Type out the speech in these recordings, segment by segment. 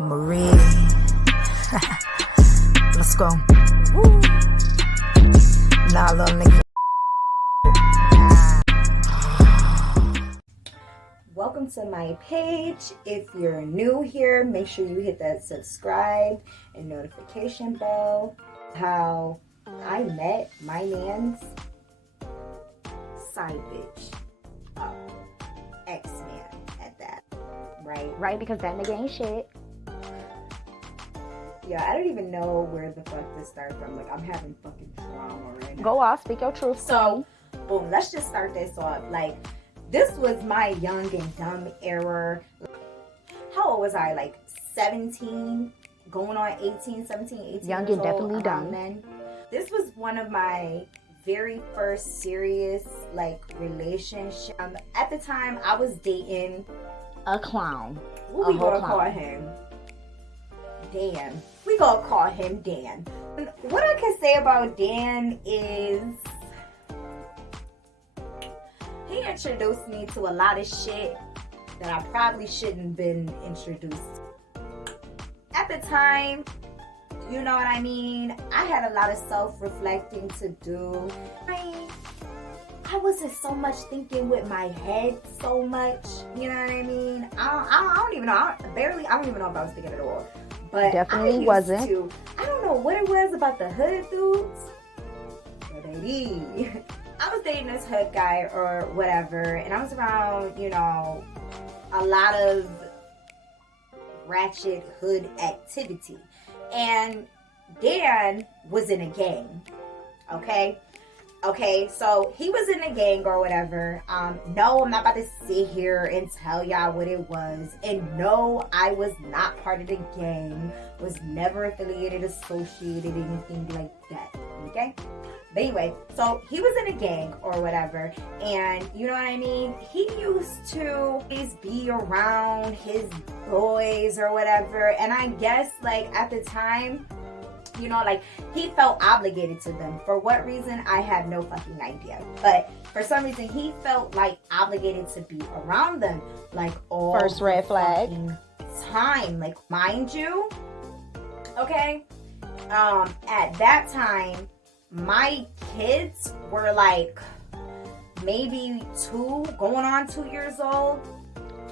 Marie. Let's go. Woo. Nah, little nigga. Welcome to my page. If you're new here, make sure you hit that subscribe and notification bell. How I met my man's side bitch. Ex-man at that. Right, because that nigga ain't shit. Yeah, I don't even know where the fuck this started from. Like, I'm having fucking trauma right now. Go off, speak your truth. So, boom, let's just start this off. Like, this was my young and dumb era. How old was I? Like 17, going on 18, 17, 18 young years and definitely old, dumb. Then. This was one of my very first serious, like, relationship. At the time, I was dating a clown. What we gonna call him? Dan. We gonna call him Dan. And what I can say about Dan is he introduced me to a lot of shit that I probably shouldn't have been introduced to. At the time, you know what I mean? I had a lot of self-reflecting to do. I wasn't so much thinking with my head so much. You know what I mean? I don't even know. I don't even know if I was thinking at all. But definitely wasn't. I don't know what it was about the hood dudes. But baby, I was dating this hood guy or whatever, and I was around, you know, a lot of ratchet hood activity. And Dan was in a gang. Okay, so he was in a gang or whatever. No, I'm not about to sit here and tell y'all what it was. And no, I was not part of the gang. Was never affiliated, associated, anything like that. Okay? But anyway, so he was in a gang or whatever. And you know what I mean? He used to always be around his boys or whatever. And I guess, like, at the time, you know, like, he felt obligated to them. For what reason, I have no fucking idea. But for some reason, he felt, like, obligated to be around them. Like, all first red flag time. Like, mind you, okay, at that time, my kids were, like, maybe 2, going on 2 years old.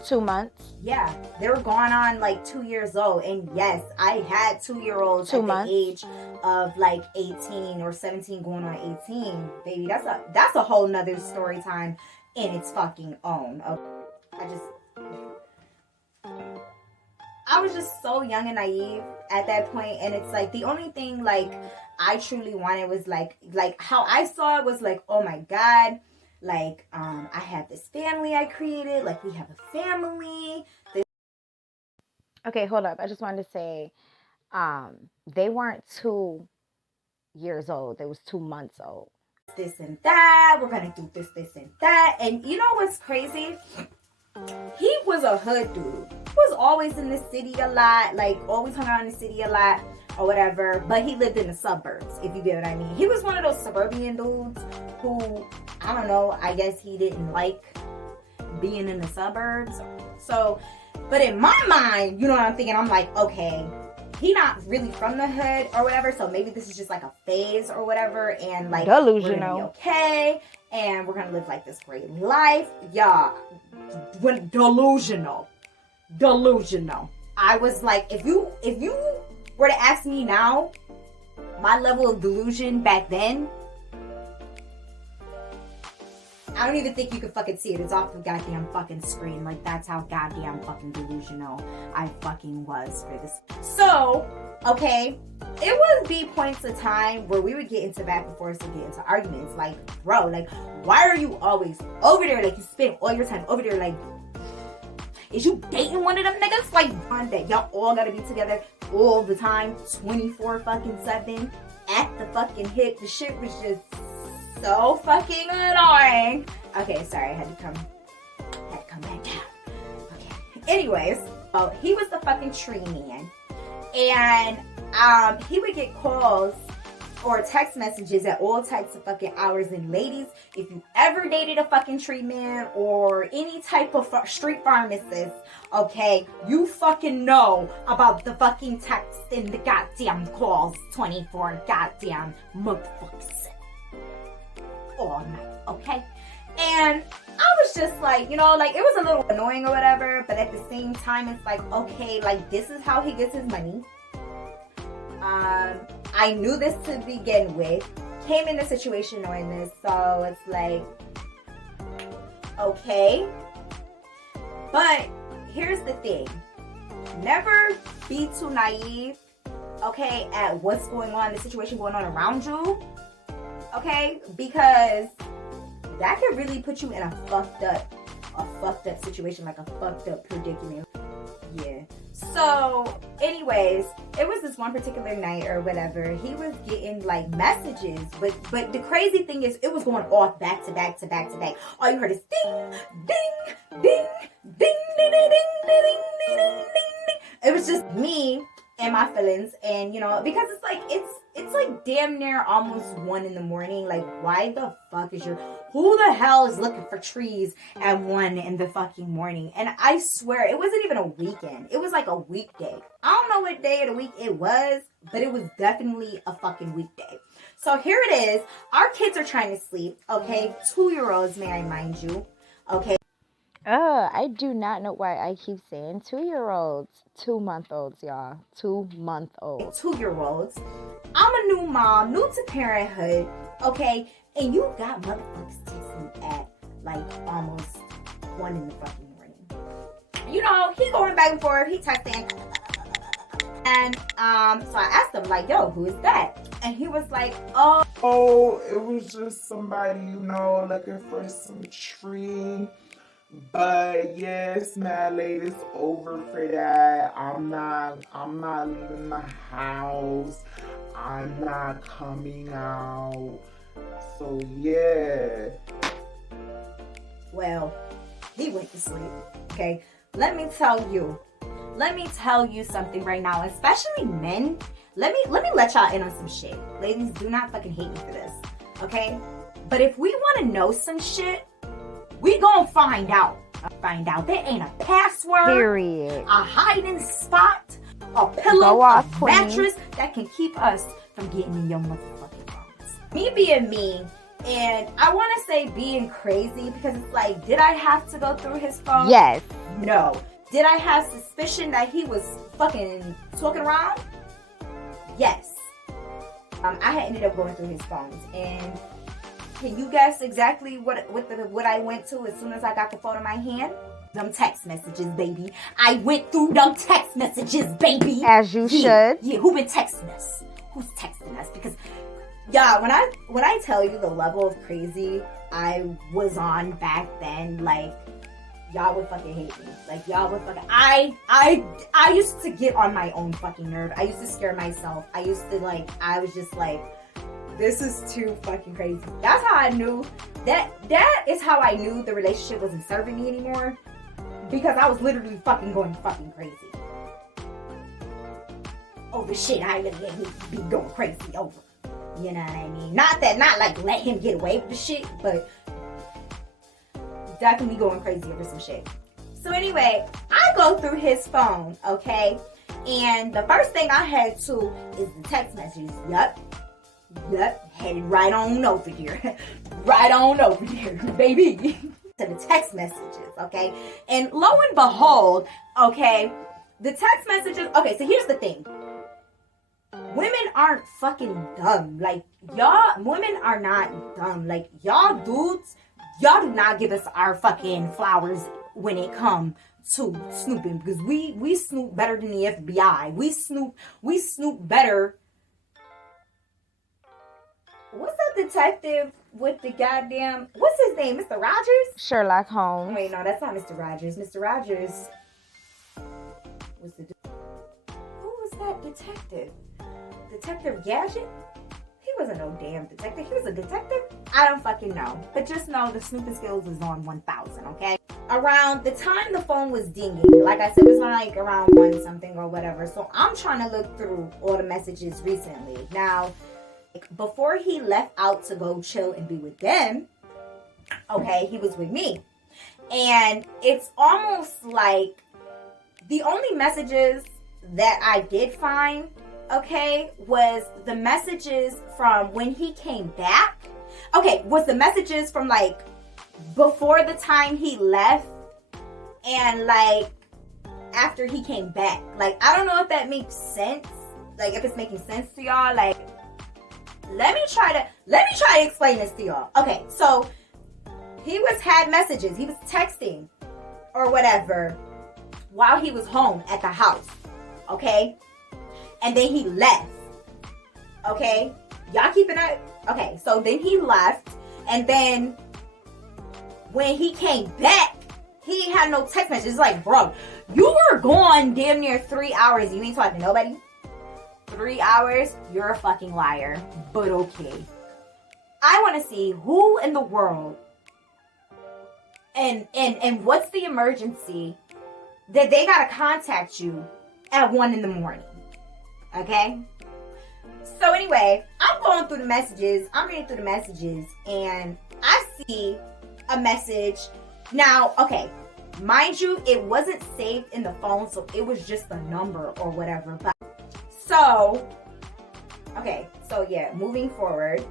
2 months. Yeah, they were going on like 2 years old. And yes, I had 2-year-olds at the age of like 18 or 17 going on 18. Baby, that's a whole nother story time in its fucking own. I was just so young and naive at that point, and it's like the only thing like I truly wanted was like how I saw it was like, oh my God, like, I have this family I created. Like, we have a family. Okay, hold up. I just wanted to say, they weren't 2 years old. They was 2 months old. This and that. We're going to do this and that. And you know what's crazy? He was a hood dude. He was always in the city a lot. Like, always hung out in the city a lot or whatever. But he lived in the suburbs, if you get what I mean. He was one of those suburban dudes who, I don't know, I guess he didn't like being in the suburbs. So, but in my mind, you know what I'm thinking? I'm like, okay, he not really from the hood or whatever, so maybe this is just like a phase or whatever, and like, delusional. We're gonna be okay, and we're gonna live like this great life. Yeah, delusional. I was like, if you were to ask me now, my level of delusion back then, I don't even think you could fucking see it. It's off the goddamn fucking screen. Like, that's how goddamn fucking delusional I fucking was for this. So, okay, it would be points of time where we would get into back and forth and get into arguments. Like, bro, like, why are you always over there? Like, you spend all your time over there. Like, is you dating one of them niggas? Like, that y'all all gotta be together all the time, 24 fucking 7 at the fucking hip. The shit was just so fucking annoying. Okay, sorry, I had to come back down. Okay. Anyways, he was the fucking tree man. And he would get calls or text messages at all types of fucking hours. And ladies, if you ever dated a fucking tree man or any type of street pharmacist, okay, you fucking know about the fucking text and the goddamn calls 24 goddamn motherfuckers all night, okay? And I was just like, you know, like, it was a little annoying or whatever, but at the same time, it's like, okay, like, this is how he gets his money. I knew this to begin with. Came in the situation knowing this, so it's like, okay. But here's the thing. Never be too naive, okay, at what's going on, the situation going on around you, okay? Because that could really put you in a fucked up situation, like a fucked up predicament. Yeah. So, anyways, it was this one particular night or whatever. He was getting like messages, but the crazy thing is, it was going off back to back to back to back. All you heard is ding, ding, ding, ding, ding, ding, ding, ding, ding, ding, ding, ding. It was just me and my feelings, and you know, because it's like damn near almost 1 a.m. Like, why the fuck is who the hell is looking for trees at 1 in the fucking morning? And I swear, it wasn't even a weekend. It was like a weekday. I don't know what day of the week it was, but it was definitely a fucking weekday. So here it is. Our kids are trying to sleep, okay? 2-year-olds, may I mind you, okay? I do not know why I keep saying 2-year-olds. 2-month-olds, y'all. 2-month-olds. 2-year-olds. I'm a new mom, new to parenthood, okay? And you got motherfuckers texting at like almost 1 in the fucking morning. You know, he going back and forth, he texting. And so I asked him, like, yo, who is that? And he was like, oh, it was just somebody, you know, looking for some tree. But yes, my lady's over for that. I'm not leaving the house. I'm not coming out. So yeah. Well, he went to sleep. Okay. Let me tell you something right now, especially men. Let me let y'all in on some shit. Ladies, do not fucking hate me for this. Okay? But if we want to know some shit, we gonna find out. There ain't a password, Period. a hiding spot, a pillow, a mattress that can keep us from getting in your motherfucking phones. Me being me, and I want to say being crazy, because it's like, did I have to go through his phone? Yes. No. Did I have suspicion that he was fucking talking around? Yes. I had ended up going through his phones, and can you guess exactly what I went to as soon as I got the phone in my hand? Them text messages, baby. I went through them text messages, baby. As you should. Yeah, who been texting us? Who's texting us? Because, yeah, when I tell you the level of crazy I was on back then, like, y'all would fucking hate me. Like, y'all would fucking... I used to get on my own fucking nerve. I used to scare myself. I was just like... This is too fucking crazy. That's how I knew that is how I knew the relationship wasn't serving me anymore, because I was literally fucking going fucking crazy over shit I didn't let me be going crazy over. You know what I mean? Not like let him get away with the shit, but definitely going crazy over some shit. So anyway, I go through his phone, okay? And the first thing I head to is the text messages. Yep, headed right on over here. Right on over here, baby. To the text messages, okay? And lo and behold, okay, the text messages, okay, so here's the thing. Women aren't fucking dumb. Like, y'all, women are not dumb. Like, y'all dudes, y'all do not give us our fucking flowers when it comes to snooping, because we snoop better than the FBI. We snoop better. What's that detective with the goddamn... What's his name? Mr. Rogers? Sherlock Holmes. Wait, no, that's not Mr. Rogers. Mr. Rogers was the... Who was that detective? Detective Gadget? He wasn't no damn detective. He was a detective? I don't fucking know. But just know the snooping skills was on 1,000, okay? Around the time the phone was dinging, like I said, it was like around 1 something or whatever. So I'm trying to look through all the messages recently. Now... Before he left out to go chill and be with them, okay, he was with me. And it's almost like the only messages that I did find, okay, was the messages from when he came back. Okay, was the messages from like before the time he left and like after he came back. Like, I don't know if that makes sense. Like, if it's making sense to y'all. Like, let me try to explain this to y'all. Okay, so he had messages. He was texting or whatever while he was home at the house. Okay? And then he left. Okay? Y'all keeping up? Okay, so then he left. And then when he came back, he ain't had no text messages. Like, bro, you were gone damn near 3 hours. You ain't talking to nobody? 3 hours? You're a fucking liar. But okay. I want to see who in the world and what's the emergency that they gotta contact you at 1 a.m. Okay? So anyway, I'm going through the messages. I'm reading through the messages, and I see a message. Now, okay, mind you, it wasn't saved in the phone, so it was just the number or whatever. But so, okay, so yeah, moving forward.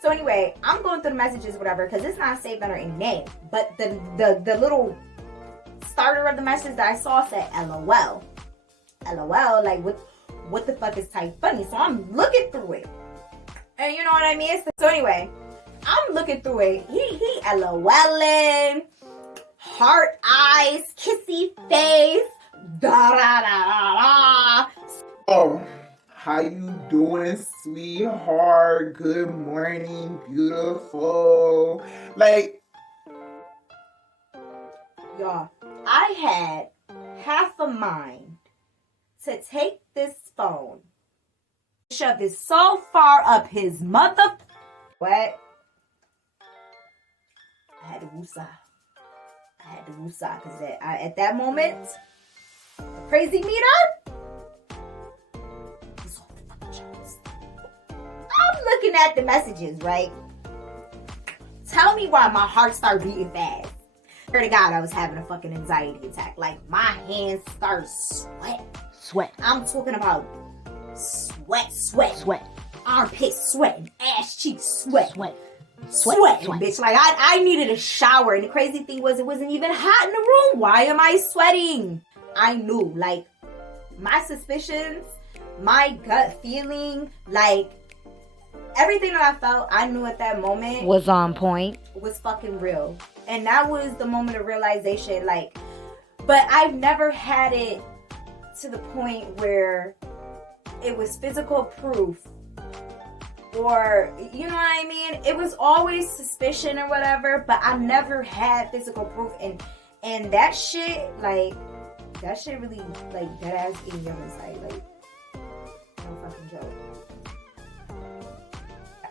So anyway, I'm going through the messages, whatever, because it's not saved under any name. But the little starter of the message that I saw said LOL. LOL, like what the fuck is type funny? So I'm looking through it. And you know what I mean? So anyway, I'm looking through it. He LOLing, heart eyes, kissy face, da da da da da. Oh, how you doing, sweetheart? Good morning, beautiful. Like, y'all, I had half a mind to take this phone, shove it so far up his mother. What? I had to woosah. Because at that moment, the crazy meter was off the fucking charts. I'm looking at the messages, right? Tell me why my heart started beating fast. Swear to God, I was having a fucking anxiety attack. Like, my hands started sweat. I'm talking about sweat. Armpits sweating, ass cheeks sweating, bitch. Like, I needed a shower. And the crazy thing was, it wasn't even hot in the room. Why am I sweating? I knew, like, my suspicions, my gut feeling, like, everything that I felt, I knew at that moment was on point. Was fucking real. And that was the moment of realization, like, but I've never had it to the point where it was physical proof, or, you know what I mean? It was always suspicion or whatever, but I never had physical proof. And that shit, like, that shit really, like, dead ass in your inside, like, no fucking joke.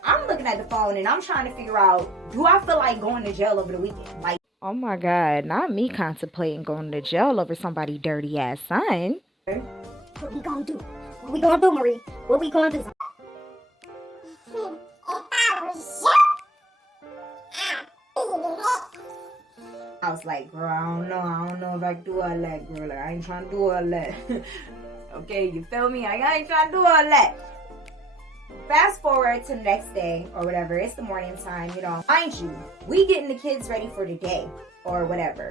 I'm looking at the phone and I'm trying to figure out, do I feel like going to jail over the weekend? Like, oh my God, not me contemplating going to jail over somebody's dirty ass son. What we gonna do? What we gonna do, Marie? What we gonna do? I was like, girl, I don't know if I can do all that, girl. Like, I ain't trying to do all that. Okay, you feel me? I ain't trying to do all that. Fast forward to the next day or whatever. It's the morning time, you know. Mind you, we getting the kids ready for the day or whatever.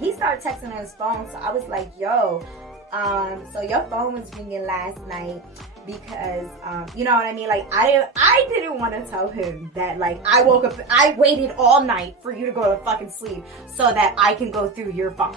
He started texting on his phone, so I was like, yo, so your phone was ringing last night because, you know what I mean? Like, I didn't want to tell him that, like, I waited all night for you to go to fucking sleep so that I can go through your phone.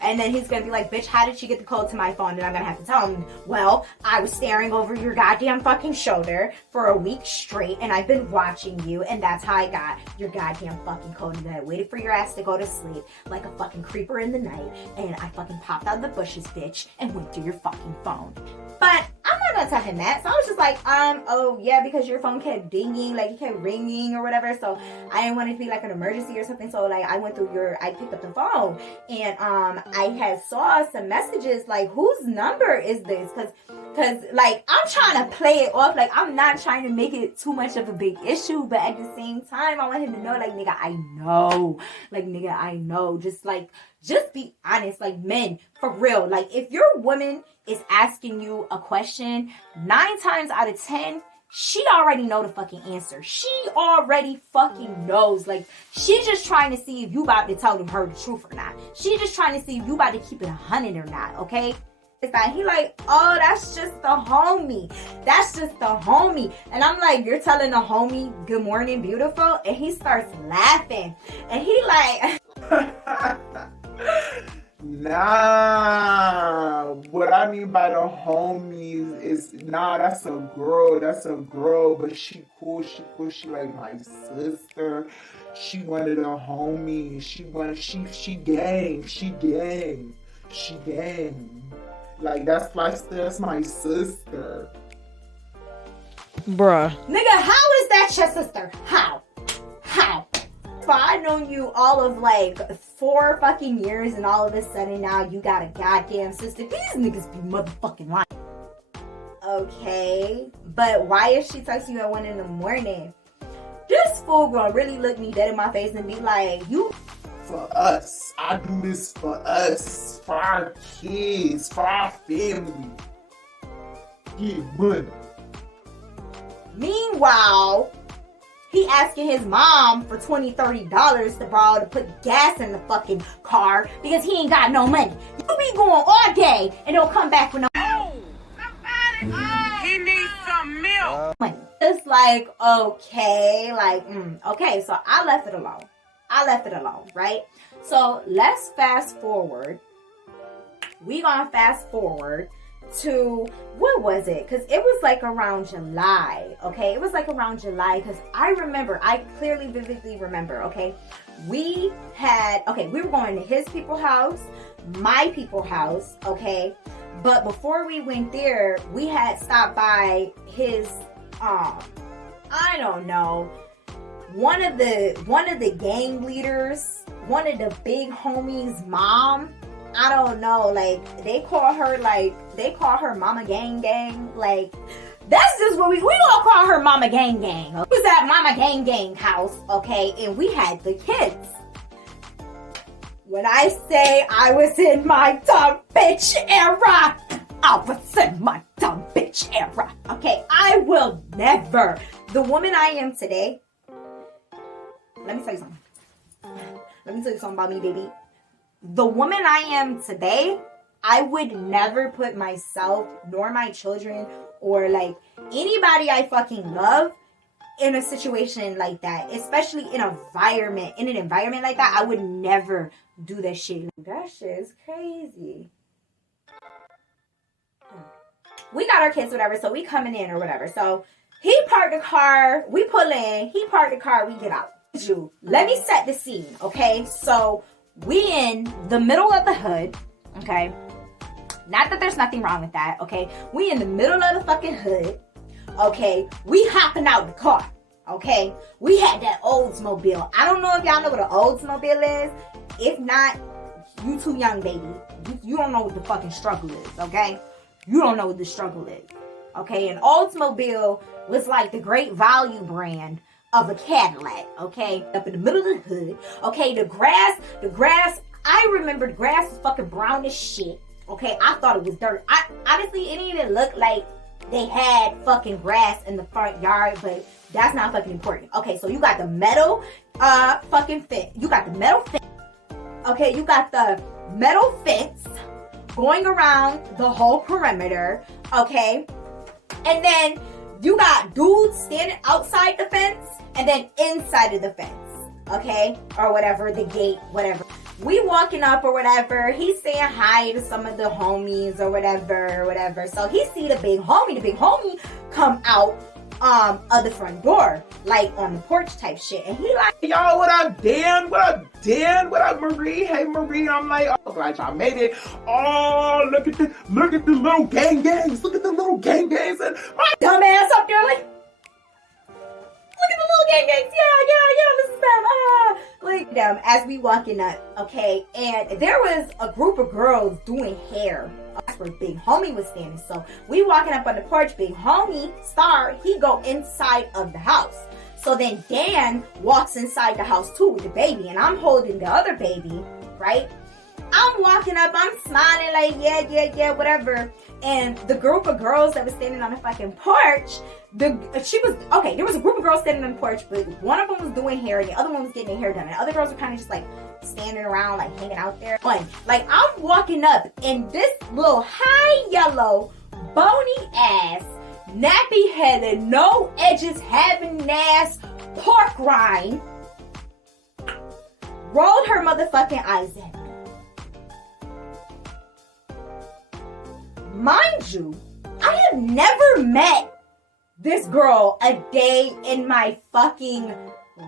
And then he's going to be like, bitch, how did she get the code to my phone? And I'm going to have to tell him, well, I was staring over your goddamn fucking shoulder for a week straight, and I've been watching you, and that's how I got your goddamn fucking code. And then I waited for your ass to go to sleep like a fucking creeper in the night, and I fucking popped out of the bushes, bitch, and went through your fucking phone. But I'm not going to to tell him that. So I was just like, oh yeah, because your phone kept dinging, like it kept ringing or whatever. So I didn't want it to be like an emergency or something. So like I picked up the phone and I had saw some messages like, whose number is this? Cause like I'm trying to play it off, like I'm not trying to make it too much of a big issue, but at the same time I want him to know, like, nigga, I know, like, nigga, I know. Just be honest, like, men, for real. Like, if your woman is asking you a question, 9 times out of 10, she already know the fucking answer. She already fucking knows. Like, she's just trying to see if you about to tell her the truth or not. She's just trying to see if you about to keep it 100 or not, okay? It's that he like, oh, that's just the homie. That's just the homie. And I'm like, you're telling the homie, good morning, beautiful? And he starts laughing. And he like... Nah, what I mean by the homies is, nah, that's a girl, but she cool, she like my sister. She one of the homies. She gang. Like, that's my sister. Bruh. Nigga, how is that your sister? How? So I've known you all of like 4 fucking years, and all of a sudden now you got a goddamn sister. These niggas be motherfucking lying. Okay, but why is she texting you at 1 a.m? This fool gonna really look me dead in my face and be like, you... For us. I do this for us. For our kids. For our family. Get money. Meanwhile, he asking his mom for $20, $30 to borrow to put gas in the fucking car because he ain't got no money. You be going all day and don't come back with no He needs some milk. money. It's like, okay, like, okay, so I left it alone, right? So let's fast forward. We gonna fast forward to, what was it? Because it was like around July, okay? It was like around July, because I clearly, vividly remember, okay? We were going to his people's house, my people's house, okay? But before we went there, we had stopped by his, I don't know, one of the gang leaders, one of the big homies' mom. I don't know, like, they call her Mama Gang Gang. Like, that's just what we gonna call her Mama Gang Gang. It was at Mama Gang Gang house, okay, and we had the kids. When I say I was in my dumb bitch era, I was in my dumb bitch era, okay? I will never. The woman I am today, let me tell you something about me, baby. The woman I am today, I would never put myself nor my children or like anybody I fucking love in a situation like that, especially in an environment like that. I would never do that shit. That shit is crazy. We got our kids, whatever, so we coming in or whatever. So he parked the car, we pull in, he parked the car, we get out. Let me set the scene, okay? So we in the middle of the hood, okay? Not that there's nothing wrong with that, okay? We in the middle of the fucking hood, okay? We hopping out the car, okay? We had that Oldsmobile. I don't know if y'all know what an Oldsmobile is. If not, you too young, baby. You don't know what the fucking struggle is, okay? You don't know what the struggle is, okay? And Oldsmobile was like the Great Value brand of a Cadillac, okay? Up in the middle of the hood, okay? The grass, I remember the grass was fucking brown as shit, okay? I thought it was dirt. Honestly, it didn't even look like they had fucking grass in the front yard, but that's not fucking important. Okay, so you got the metal fucking fence. You got the metal fence, okay? You got the metal fence going around the whole perimeter, okay? And then you got dudes standing outside the fence and then inside of the fence, okay? Or whatever, the gate, whatever. We walking up or whatever. He's saying hi to some of the homies or whatever. So he see the big homie. The big homie come out of the front door, like on the porch type shit. And he like, yo, what up, Dan? What up, Dan? What up, Marie? Hey, Marie. I'm like, oh, glad y'all made it. Oh, look at the little gangs. Look at the little gangs. And my dumbass up there like, look at the little gangs. Yeah, this is them. Like them as we walking up, okay? And there was a group of girls doing hair. That's where Big Homie was standing. So we walking up on the porch. Big Homie, Star, he go inside of the house. So then Dan walks inside the house too with the baby, and I'm holding the other baby, right? I'm walking up, I'm smiling like, yeah, whatever. And the group of girls that was standing on the fucking porch, there was a group of girls standing on the porch, but one of them was doing hair and the other one was getting their hair done. And the other girls were kind of just like standing around, like hanging out there. Like I'm walking up and this little high yellow, bony ass, nappy headed, no edges having ass, pork rind, rolled her motherfucking eyes at me. Mind you, I have never met this girl a day in my fucking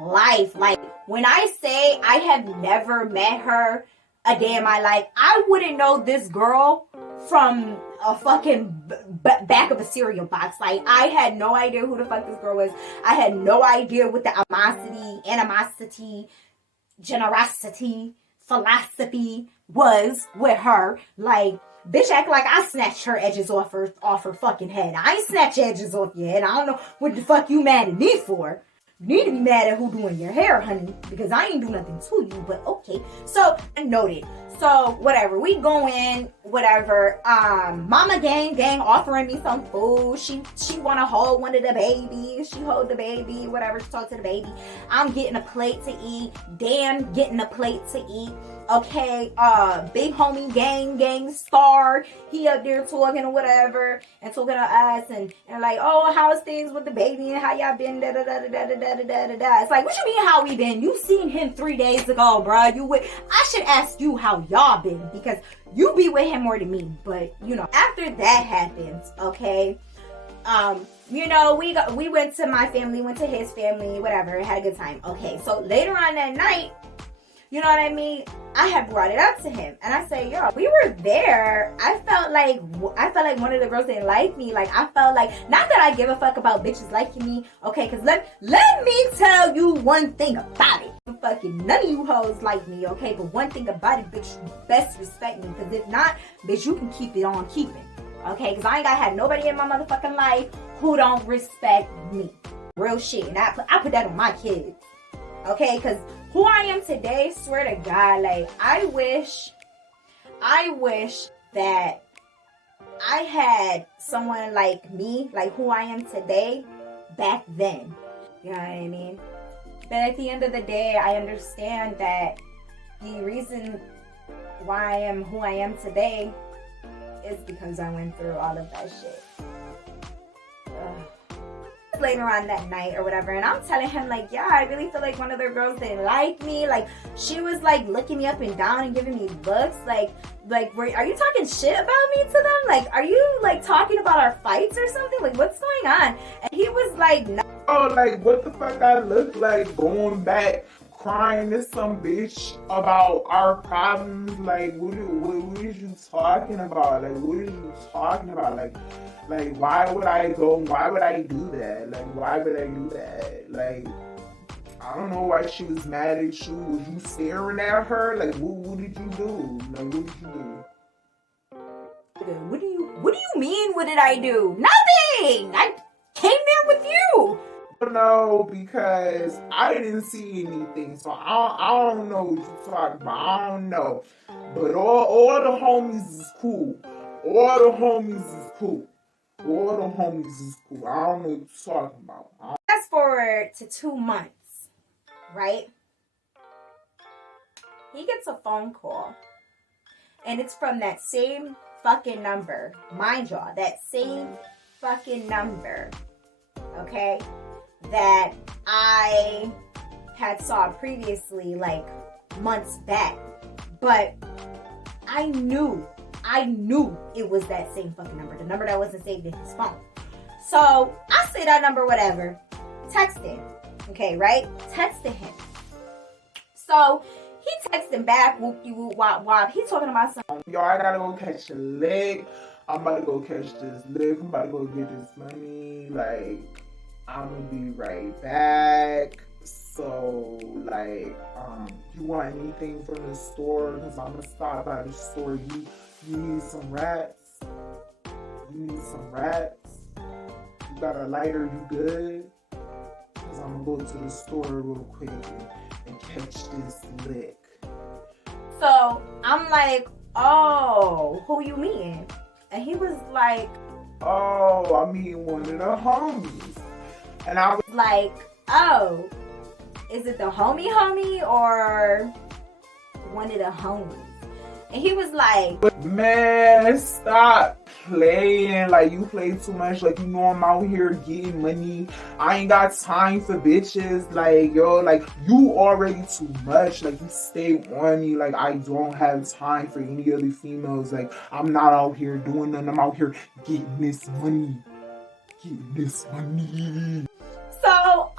life. Like, when I say I have never met her a day in my life, I wouldn't know this girl from a fucking back of a cereal box. Like, I had no idea who the fuck this girl was. I had no idea what the animosity, generosity, philosophy was with her. Like, bitch act like I snatched her edges off her fucking head. I ain't snatch edges off your head. I don't know what the fuck you mad at me for. You need to be mad at who doing your hair, honey, because I ain't do nothing to you, but okay. So, noted. So, whatever. We go in, whatever. Mama gang offering me some food. She wanna hold one of the babies. She hold the baby, whatever, talk to the baby. I'm getting a plate to eat. Dan getting a plate to eat. Okay, Big Homie gang Star, he up there talking or whatever, and talking to us, and like, oh, how's things with the baby, and how y'all been, da-da-da-da-da-da-da-da-da. It's like, what you mean how we been? You seen him 3 days ago, bruh. I should ask you how y'all been, because you be with him more than me. But, you know, after that happens, okay, you know, we went to my family, went to his family, whatever, had a good time. Okay, so later on that night, you know what I mean? I had brought it up to him, and I said, "Yo, we were there. I felt like one of the girls didn't like me. Like, I felt like, not that I give a fuck about bitches liking me, okay? Because let me tell you one thing about it. Fucking none of you hoes like me, okay? But one thing about it, bitch, you best respect me. Because if not, bitch, you can keep it on keeping, okay? Because I ain't gotta have nobody in my motherfucking life who don't respect me. Real shit. And I put that on my kids, okay? Because who I am today, swear to God, like, I wish that I had someone like me, like who I am today, back then. You know what I mean? But at the end of the day, I understand that the reason why I am who I am today is because I went through all of that shit. Ugh. Later on that night or whatever, and I'm telling him like, yeah, I really feel like one of the girls didn't like me. Like, she was like looking me up and down and giving me looks like are you talking shit about me to them? Like, are you like talking about our fights or something? Like, what's going on? And he was like, no. Oh, like, what the fuck I look like going back crying to some bitch about our problems? Like, what is you talking about? Like, what is you talking about? Like, why would I go? Why would I do that? Like, why would I do that? Like, I don't know why she was mad at you. Was you staring at her? Like, what did you do? Like, what did you do? What do you mean? What did I do? Nothing. I came there with you. No, because I didn't see anything, so I don't know what you're talking about. I don't know. But all the homies is cool. All the homies is cool. I don't know what you're talking about. Fast forward to 2 months, right? He gets a phone call, and it's from that same fucking number. Mind y'all, that same fucking number, okay, that I had saw previously, like months back. But I knew it was that same fucking number, the number that wasn't saved in his phone. So I see that number, whatever. Texting. Okay, right? Texting him. So he texting back, whoop de whoop wop wop. He talking about something. Yo, I gotta go catch a lick. I'm about to go catch this lick. I'm about to go get this money. Like, I'm gonna be right back. So, like, you want anything from the store? Because I'm gonna stop by the store. You need some rats? You need some rats? You got a lighter? You good? Because I'm gonna go to the store real quick and catch this lick. So I'm like, oh, who you mean? And he was like, oh, I mean one of the homies. And I was like, oh, is it the homie or one of the homies? And he was like, man, stop playing. Like, you play too much. Like, you know I'm out here getting money. I ain't got time for bitches. Like, yo, like, you already too much. Like, you stay on me. Like, I don't have time for any other females. Like, I'm not out here doing nothing. I'm out here getting this money. Getting this money. so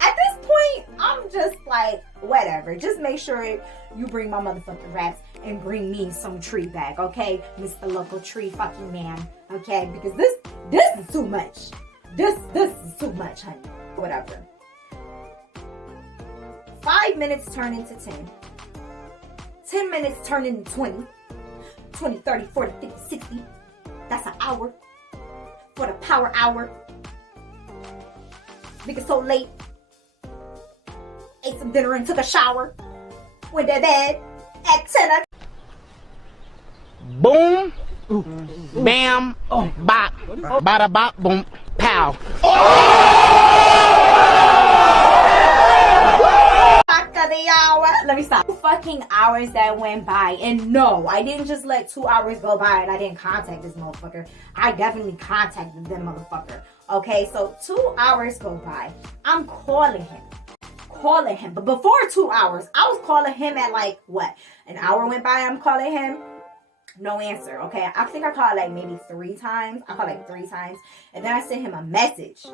at this point, I'm just like, whatever. Just make sure you bring my motherfucking raps and bring me some tree back, okay? Mr. Local Tree fucking man, okay? Because this is too much. This is too much, honey. Whatever. 5 minutes turn into 10. 10 minutes turn into 20. 20, 30, 40, 50, 60. That's an hour. For the power hour. Nigga so late. Ate some dinner and took a shower. Went to bed at 10. Boom, bam, bop, bada bop, boom, pow. After the hour, let me stop. 2 fucking hours that went by, and no, I didn't just let 2 hours go by and I didn't contact this motherfucker. I definitely contacted that motherfucker. Okay, so 2 hours go by. I'm calling him. But before 2 hours, I was calling him at like what? An hour went by. I'm calling him. No answer. Okay, I think I called like maybe 3 times. I called like 3 times, and then I sent him a message.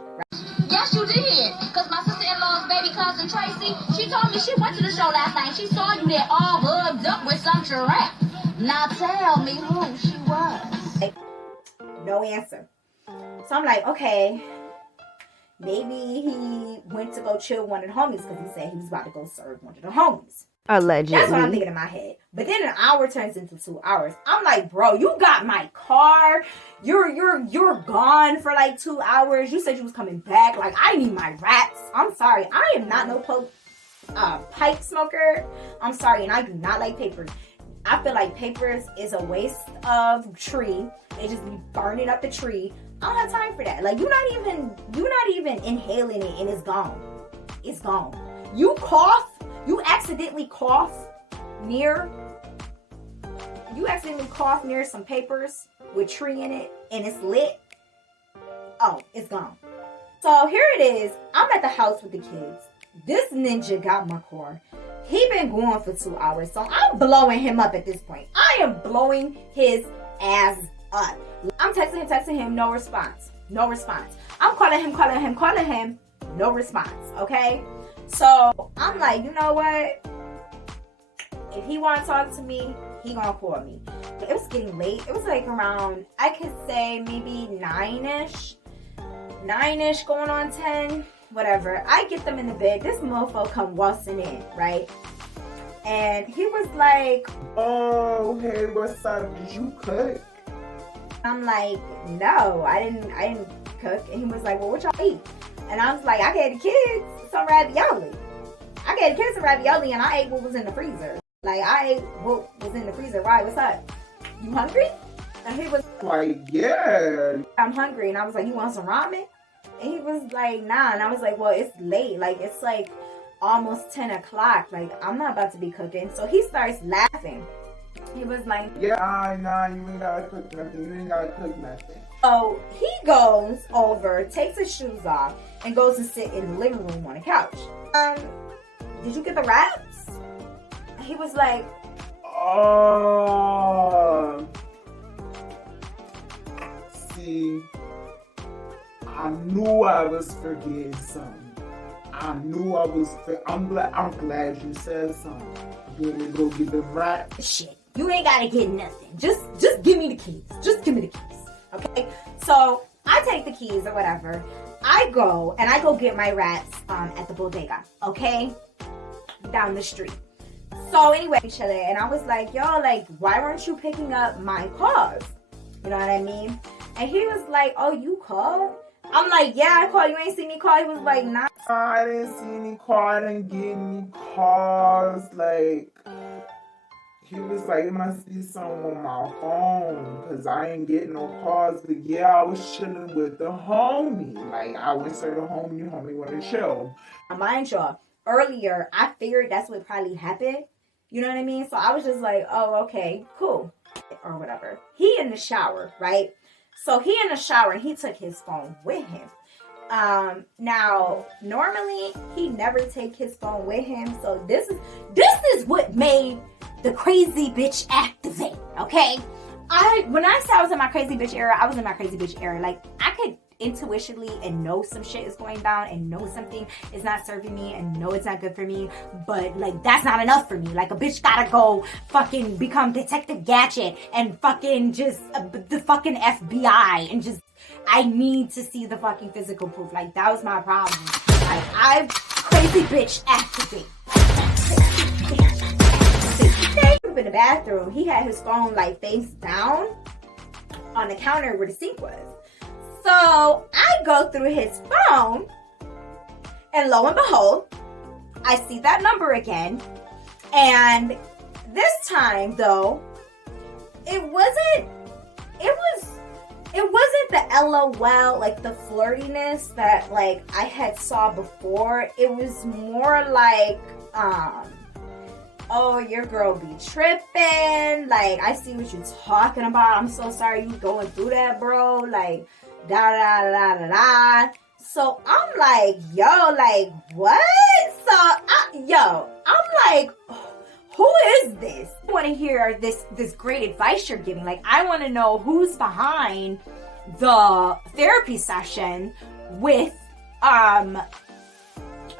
Yes, you did. Because my sister-in-law's baby cousin Tracy, she told me she went to the show last night. She saw you there all hugged up with some giraffe. Now tell me who she was. No answer. So I'm like, okay, maybe he went to go chill with one of the homies because he said he was about to go serve one of the homies. Allegedly. That's what I'm thinking in my head. But then an hour turns into 2 hours. I'm like, bro, you got my car. You're gone for like 2 hours. You said you was coming back. Like, I need my raps. I'm sorry. I am not no pipe smoker. I'm sorry, and I do not like papers. I feel like papers is a waste of tree. They just be burning up the tree. I don't have time for that. Like, you're not even inhaling it, and it's gone. It's gone. You cough. You accidentally cough near some papers with tree in it and it's lit. Oh, it's gone. So here it is. I'm at the house with the kids. This ninja got my car. He been going for 2 hours, so I'm blowing him up at this point. I am blowing his ass up. I'm texting him, no response. I'm calling him, no response, okay? So I'm like, you know what? If he want to talk to me, he gonna call me. It was getting late. It was like around, I could say maybe 9ish going on 10, whatever. I get them in the bed. This mofo come waltzing in, right? And he was like, oh, hey, what's up? Did you cook? I'm like, no, I didn't cook. And he was like, well, what y'all eat? And I was like, I gave the kids some ravioli. And I ate what was in the freezer. Like, I ate what was in the freezer. Why? What's up? You hungry? And he was like, yeah. I'm hungry. And I was like, you want some ramen? And he was like, nah. And I was like, well, it's late. Like, it's like almost 10 o'clock. Like, I'm not about to be cooking. So he starts laughing. He was like, yeah, nah, you ain't gotta cook nothing. So he goes over, takes his shoes off, and goes to sit in the living room on the couch. Did you get the wraps? He was like, see, I was forgetting something. I knew I was. I'm glad you said something. You want me to go get them rats? Shit, you ain't gotta get nothing. Just give me the keys. Just give me the keys. Okay? So I take the keys or whatever. I go get my rats at the bodega. Okay? Down the street. So anyway, chilling, and I was like, yo, like, why weren't you picking up my calls? You know what I mean? And he was like, oh, you called? I'm like, yeah, I called. You ain't see me call? He was like, nah. I didn't see any call. I didn't get any calls. Like, he was like, it must be something on my phone because I ain't getting no calls. But yeah, I was chilling with the homie. Like, I would say the homie want to chill. Mind y'all, earlier, I figured that's what probably happened. You know what I mean? So I was just like, oh, okay, cool. Or whatever. He in the shower, right? So he in the shower and he took his phone with him. Now, normally he never take his phone with him. So this is what made the crazy bitch activate, okay? When I said I was in my crazy bitch era, I was in my crazy bitch era. Like, I could intuitively and know some shit is going down and know something is not serving me and know it's not good for me, but like that's not enough for me. Like, a bitch gotta go fucking become Detective Gadget and fucking just the fucking FBI and just, I need to see the fucking physical proof. Like, that was my problem. Like, I'm crazy bitch activate. In the bathroom, he had his phone like face down on the counter where the sink was. So I go through his phone, and lo and behold, I see that number again. And this time, though, it wasn't the LOL, like the flirtiness that like I had saw before. It was more like, oh, your girl be tripping. Like, I see what you're talking about. I'm so sorry you going through that, bro. Like, da da da da da. So I'm like, yo, like, what? So, I'm like, who is this? I want to hear this great advice you're giving. Like, I want to know who's behind the therapy session with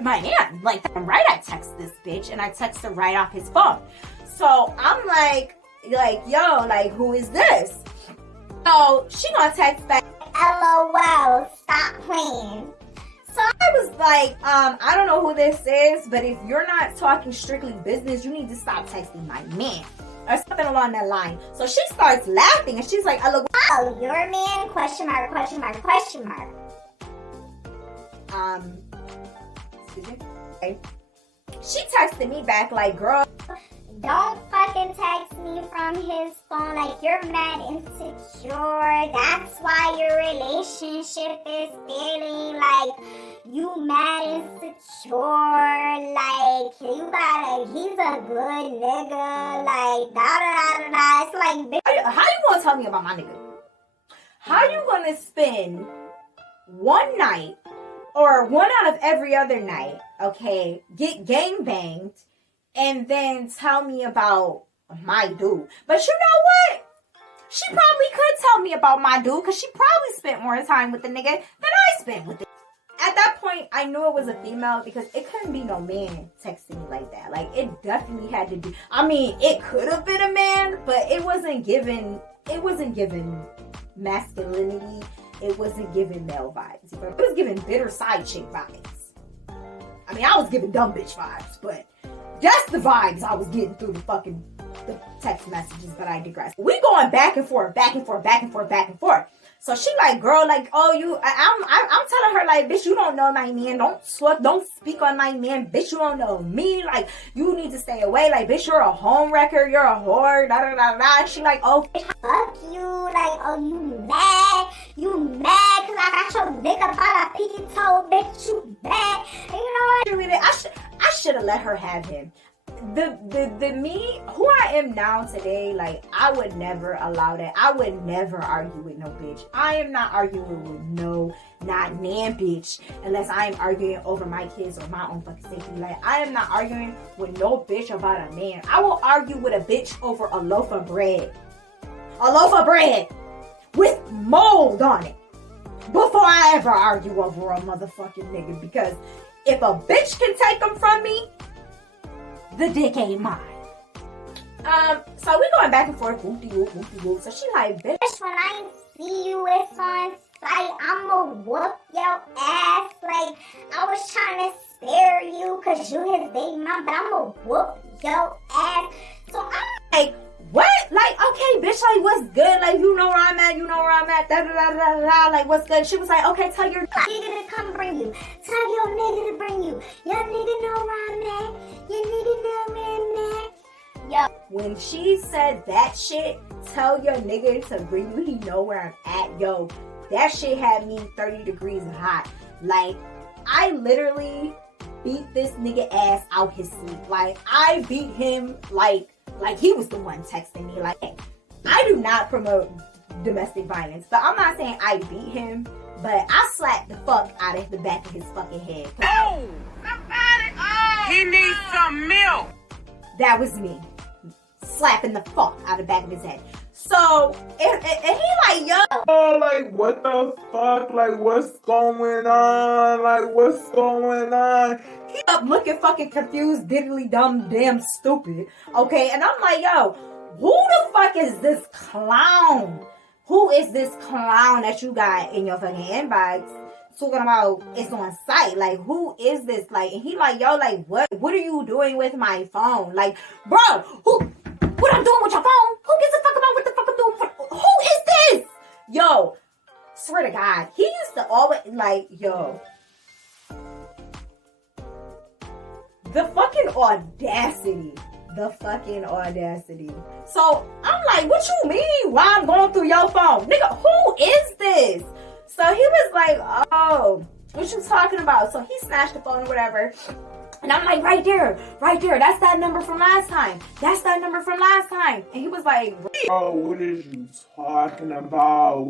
my man. Like, right, I text this bitch and I text her right off his phone. So I'm like, yo, like, who is this? So she gonna text back, LOL, stop playing. So I was like, I don't know who this is, but if you're not talking strictly business, you need to stop texting my man. Or something along that line. So she starts laughing and she's like, LOL. Oh, your man? Question mark, question mark, question mark. Excuse me? Okay. She texted me back like, girl, don't fucking text me from his phone. Like, you're mad insecure. That's why your relationship is failing. Like, you mad insecure. Like, he's a good nigga. Like, da da da da. It's like, how you gonna tell me about my nigga? How you gonna spend one night or one out of every other night, okay, get gangbanged, and then tell me about my dude? But you know what? She probably could tell me about my dude because she probably spent more time with the nigga than I spent with it. At that point, I knew it was a female because it couldn't be no man texting me like that. Like, it definitely had to be. I mean, it could have been a man, but it wasn't given masculinity. It wasn't giving male vibes. It was giving bitter side chick vibes. I mean, I was giving dumb bitch vibes, but that's the vibes I was getting through the text messages, but I digress. We going back and forth, back and forth, back and forth, back and forth. So she like, girl, like, oh, I'm telling her, like, bitch, you don't know my man. Don't speak on my man. Bitch, you don't know me. Like, you need to stay away. Like, bitch, you're a home wrecker. You're a whore. Da da da da. She like, oh, fuck you. Like, oh, you mad? You mad? Cause I got your dick up on a pinky toe, bitch. You mad? And you know what? I should have let her have him. The me who I am now today, like, I would never allow that. I would never argue with no bitch. I am not arguing with not nan bitch unless I am arguing over my kids or my own fucking safety. Like, I am not arguing with no bitch about a man. I will argue with a bitch over a loaf of bread. A loaf of bread with mold on it. before I ever argue over a motherfucking nigga, because if a bitch can take them from me, the dick ain't mine. So we going back and forth, whoop-de-whoop. So she like, bitch, When I see you, it's on sight. I'ma whoop your ass. Like, I was trying to spare you because you his baby mom, but I'ma whoop your ass. So I'm like, what? Like, okay, bitch, like, what's good? Like, you know where I'm at, da-da-da-da-da, like, what's good? She was like, okay, tell your nigga to come bring you. Tell your nigga to bring you. Your nigga know where I'm at. Your nigga know where I'm at. Yo. When she said that shit, tell your nigga to bring you, he know where I'm at. Yo, that shit had me 30 degrees hot. Like, I literally beat this nigga ass out his sleep. Like, I beat him like he was the one texting me. Like, I do not promote domestic violence, but I'm not saying I beat him, but I slapped the fuck out of the back of his fucking head. Oh! Somebody! He needs some milk! That was me. Slapping the fuck out of the back of his head. So, and he like, yo. Oh, like, what the fuck? Like, what's going on? Like, what's going on? He up looking fucking confused, diddly dumb, damn stupid. Okay, and I'm like, yo, who the fuck is this clown? Who is this clown that you got in your fucking inbox talking about it's on site? Like, who is this? Like, and he like, yo, like, what are you doing with my phone? Like, bro, what I'm doing with your phone? Who gives a fuck about what the fuck I'm doing? Who is this? Yo, swear to God, he used to always, like, yo. The fucking audacity. So, I'm like, what you mean? Why I'm going through your phone? Nigga, who is this? So he was like, oh, what you talking about? So he snatched the phone or whatever. And I'm like, right there. That's that number from last time. And he was like, oh, what is you talking about?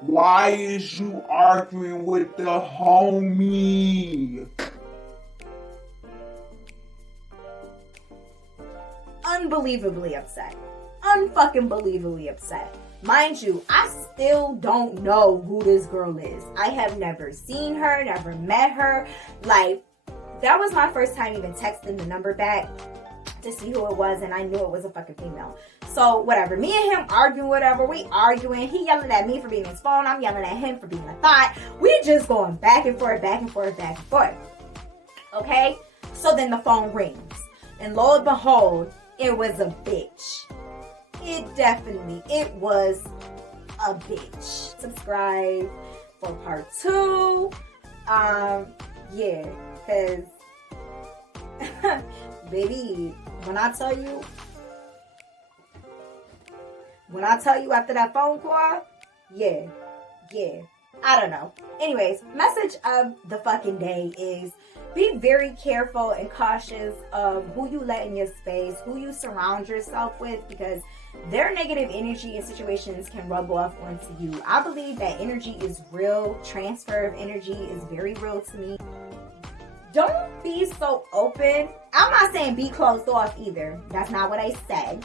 Why is you arguing with the homie? unbelievably upset. Unfucking-believably upset. Mind you, I still don't know who this girl is. I have never seen her, never met her. Like, that was my first time even texting the number back to see who it was, and I knew it was a fucking female. So, whatever. Me and him arguing, whatever. We arguing. He yelling at me for being his phone. I'm yelling at him for being a thought. We just going back and forth. Okay? So then the phone rings. And lo and behold, it was a bitch. It was a bitch. Subscribe for part 2. Yeah, because baby, when I tell you after that phone call, yeah, I don't know. Anyways, message of the fucking day is be very careful and cautious of who you let in your space, who you surround yourself with, because their negative energy in situations can rub off onto you. I believe that energy is real. Transfer of energy is very real to me. Don't be so open. I'm not saying be closed off either. That's not what I said.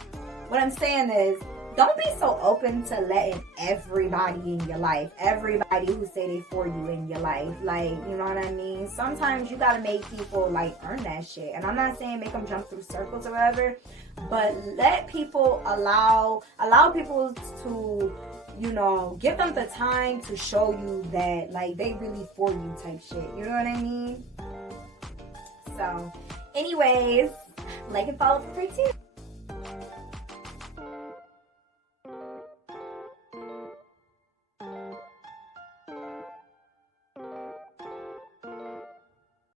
What I'm saying is, don't be so open to letting everybody in your life, everybody who say they for you in your life. Like, you know what I mean? Sometimes you gotta make people, like, earn that shit. And I'm not saying make them jump through circles or whatever, but let people allow people to, you know, give them the time to show you that, like, they really for you type shit. You know what I mean? So, anyways, like and follow for free too.